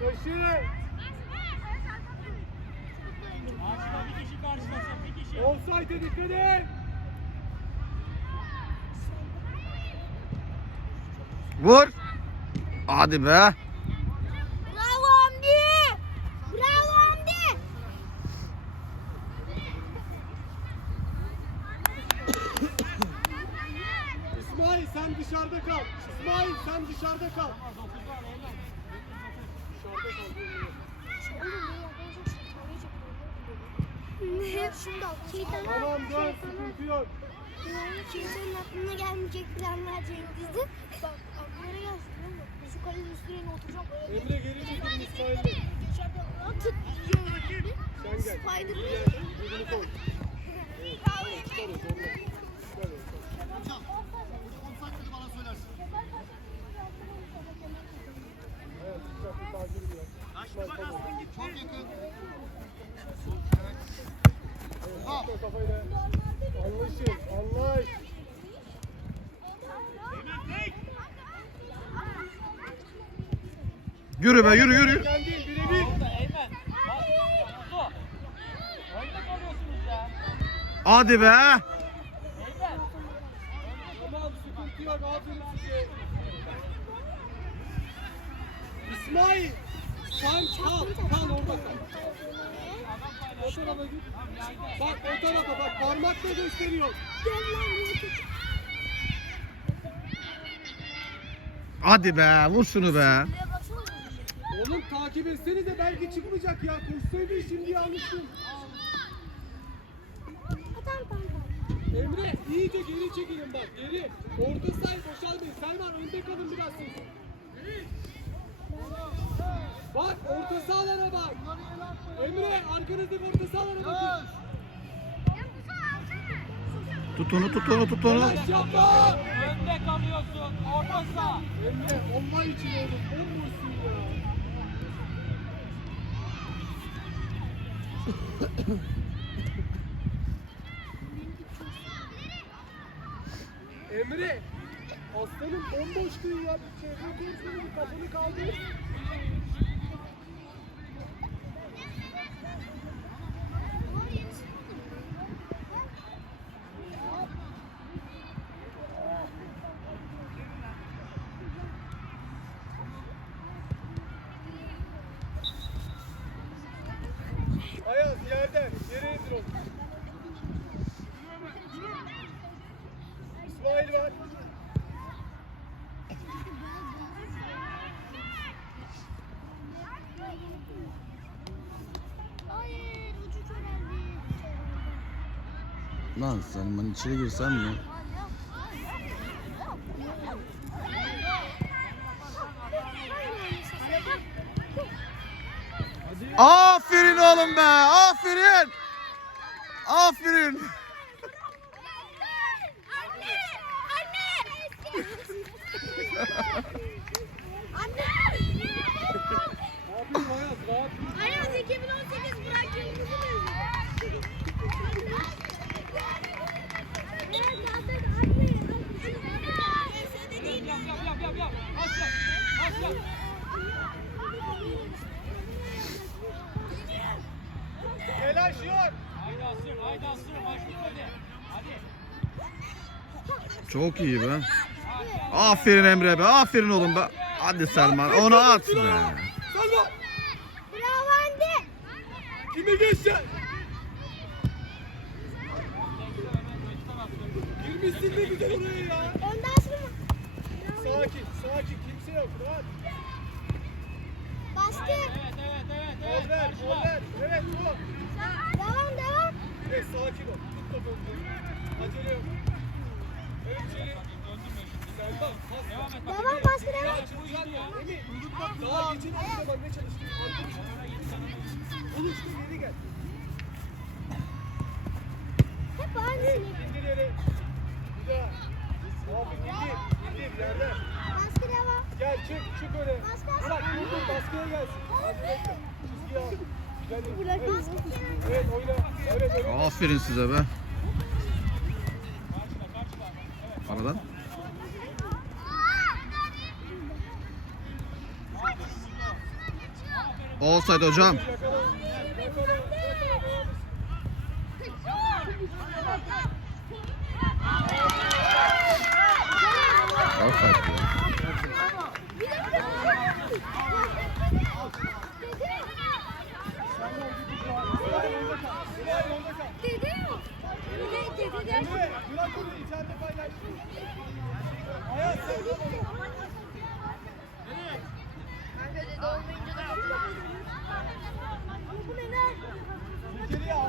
Taşı. Karşıda bir kişi karşılasın bir kişi. Offside'e dikkat edin. Vur. Hadi be. Bravo Hamdi. Bravo Hamdi. İsmail sen dışarıda kal. İsmail sen dışarıda kal. Tamam, Şeytanın Tamam dön sıkıntı aklına gelmeyecek planlar Cengiz'in. Bak aklıma gelsin mı? Şu kalenin üstüne oturacağım. Emre geri döndün İsmail'le. geçerken tık diyeceğim gibi. Sen gel. Spiderman. Elini koy. Zorla. Çıkar o. Evet, takip İsmail tamam. Evet, kafayla. Anlaşın, anlaş. Yürü be yürü yürü. Kendin birebir. Hadi be. İsmail, sen kal, kal orada kal. O tarafa git. Bak o tarafa bak, parmakla gösteriyor. Gel lan buraya. Hadi be. Vur şunu be. Oğlum takip etsenize belki çıkmayacak ya. Koşsaydın şimdi yanlıştın. Emre iyice geri çekilin bak geri. Orta say boşalmayın. Selman önde kalın biraz siz. Bak orta sahalara bak. Emre arkanızdaki orta sahalara bakın. Tut onu tut onu tut onu. Yavaş yapma. Önde kalıyorsun. Orta saha. Emre Allah için oğlum bomboşsun ya. Emre Aslanım bomboştun ya. Çevre kontrolü kafanı kaldır. Ayaz yerden yere indir onu. İsmail var. Hayır ucu köreldi. Lan Selman içeri girsem mi? Aferin oğlum be. Aferin. Aferin. Telaş yok. Haydi asır. Haydi asır. Maç bitmedi. Hadi. Çok iyi be. Aferin Emre be. Aferin oğlum be. Hadi Selman onu at be. Selman Bravo anne. kime geçeceksin? Girmişsin ne güzel oraya ya. Önden mu? Sakin sakin kimse yok rahat. Bastı. Evet evet evet. evet. Korner. Evet bu. Devam Evet sakin ol. Tut topu. Acele yok. Çelik. Selman pas. Devam et. Devam bastı devam. Emin. Daha geçen hafta bak ne çalıştık. Uluçta geri gel. Hep aynı şey. indir yere. Bir daha. Abi indir. İndir yerden. Baskı devam. Gel çık çık bas. Bırak vurdun baskıya gelsin. Çizgiye al. Aferin size be. Aradan. Olsaydı hocam. Yakala. Yakala. Yakala. Offside ya. Emre, bırak onu içeride paylaş. Ayaz sen içeriye arkanın adamlara baksan Hayır, hayır oğlum ben de çekiyorum. Şu anda yeniyoruz. Vur.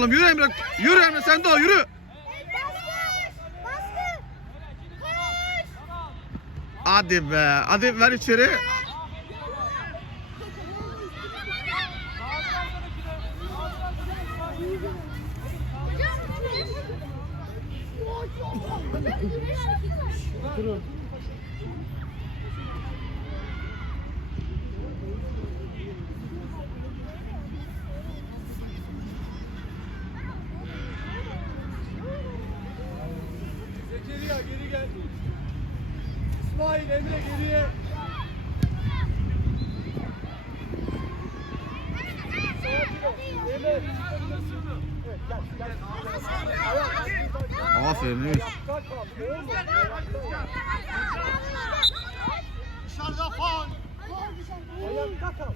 oğlum yürü Emre. Yürü Emre sen de o yürü. Hadi be. Hadi ver içeri. Durun. Zekeriya geri gel. İsmail Emre geriye. Aferin. Olma. Dışarıda faul. Ayakta kal.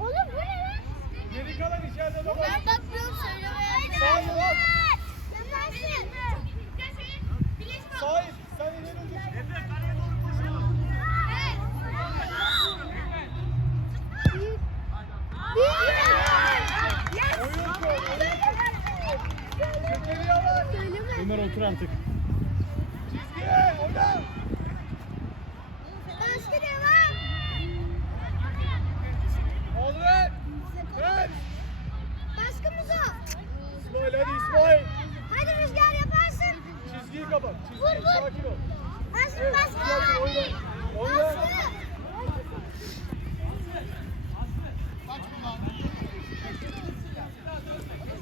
Oğlum bu ne lan? Geri kalan içeride baba. Ben bakmıyorum söylemeye. Sağ ol. Yaparsın. Sahip sen ileri geç. Oyun kur. Zekeriya var. Ömer otur artık. Çizgiye oyna. Başka devam. Oğlum ver. Ver. Başkamız o. İsmail hadi İsmail. Hadi rüzgar yaparsın. Çizgiyi kapat. Vur, Çizgiyi vur. sakin ol. Baskı Evet, baskı. güzel, oyna. Oyna. Baskı.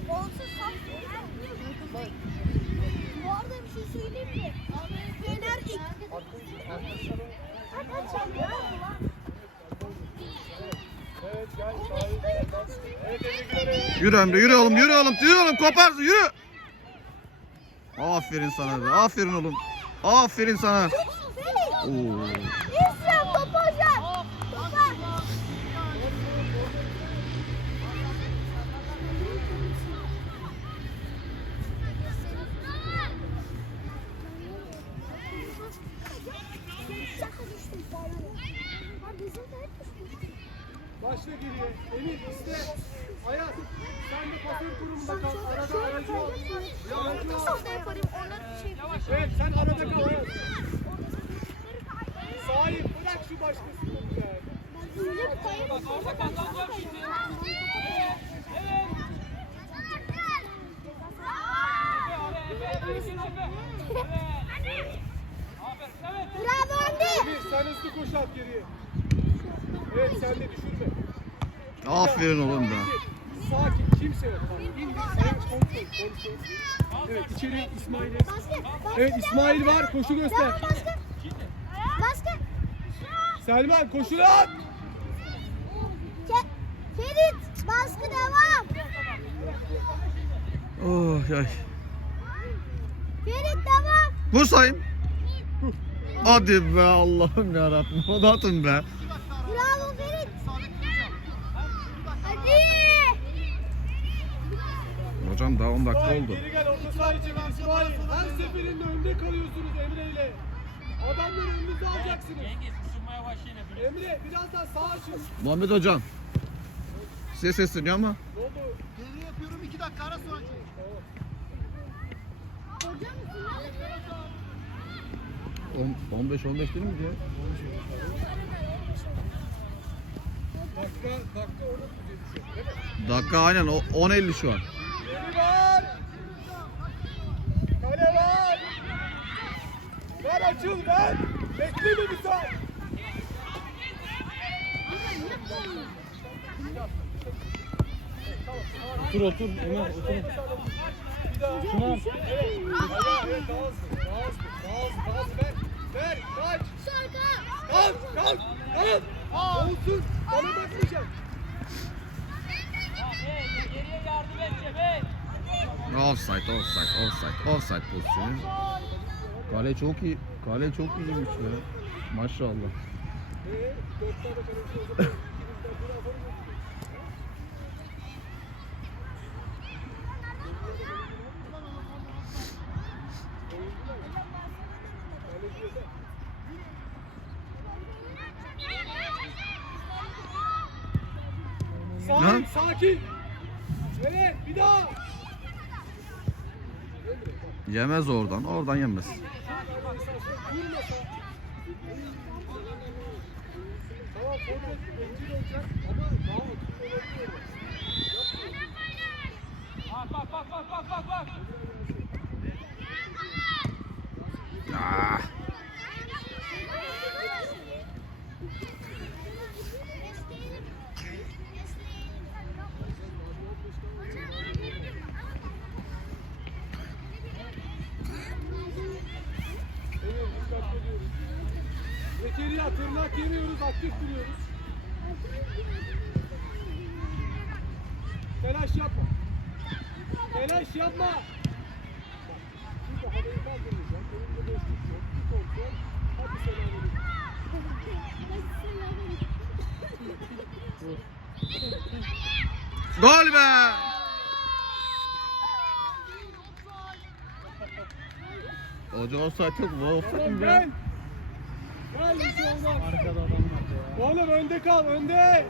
Olsun saf. Bu arada bir şey söyleyeyim mi? Fener ilk. Hadi hadi sen de. Evet gel sahip. Evet tebrikler. Yürü Emre yürü oğlum yürü oğlum yürü oğlum koparsın yürü. Aferin sana be. Aferin oğlum. Aferin sana. Oo. Evet sen arada kal. Sahip bırak şu başkasını be. Bak orada kazanacağım şimdi. Evet. Bravo Andi. Sen hızlı koş at geriye. Evet sen de düşürme. Aferin oğlum be. Sakin kimse yok. Evet kontrol. kontrol. Evet içeri İsmail'e. Baskı. Evet İsmail var koşu göster. Baskı. Selman koşu at. Ke- Ferit baskı devam. Oh yay. Ferit devam. Vur sayın. Hadi be Allah'ım yarabbim. O da atın be. Bravo Ferit. Hadi. Hocam daha 10 dakika oldu. geri gel orta saha için İsmail. Her seferinde önde kalıyorsunuz Emre ile. Adamları önünüze alacaksınız. Cengiz ısınmaya başlayın hepiniz. Emre biraz daha sağa açın. Muhammed hocam. Size sesleniyor ama. Ne oldu? Geri yapıyorum 2 dakika ara sonra. Hocam sinirlenme. 15 15 değil mi diyor? Dakika, dakika orada tutuyor. Değil mi? Dakika aynen o 10.50 şu an. Geri var. Kale var. Ver açıl ver. Bekleme bir saat. Otur otur Ömer otur. Şuna Evet, evet, daha hızlı, daha hızlı, daha hızlı, daha hızlı. Ver, ver, kaç. Kalk, kalk, kalk. Olsun, bana bakmayacağım. Tamam, hey, geriye yardım et Cem, hey. Offside, offside, offside, offside pozisyonu. Kale çok iyi. Kale çok iyiymiş be. Maşallah. Ee, dört Yemez oradan. Oradan yemez. Tamam, forvet bencil olacak ama daha oturma olabilir. Bak, bak, bak, bak, bak, bak, bak. Ah. Evet, dikkatli ediyoruz. Zekeriya tırnak yemiyoruz, aktif duruyoruz. Telaş yapma. Telaş yapma. Şimdi havayı kaldırmayacağım. Önümde boşluk yok. Bir kontrol. Hadi selamünaleyküm. Gol be! Hoca yok mu? Offside Tamam mi be? gel. Gel bir şey olmaz. Arkada adam var ya. Oğlum önde kal, önde.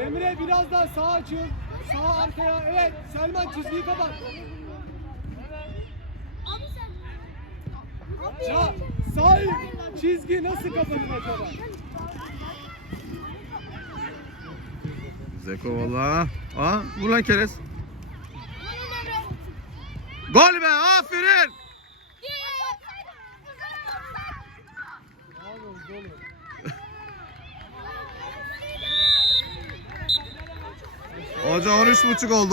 Emre biraz daha sağa açıl. Sağ arkaya. Evet, Selman çizgiyi kapat. Ya sağ çizgi nasıl kapatın acaba? Zeko valla. Aa, vur lan keres. Gol be! Aferin! Hoca 13.5 oldu.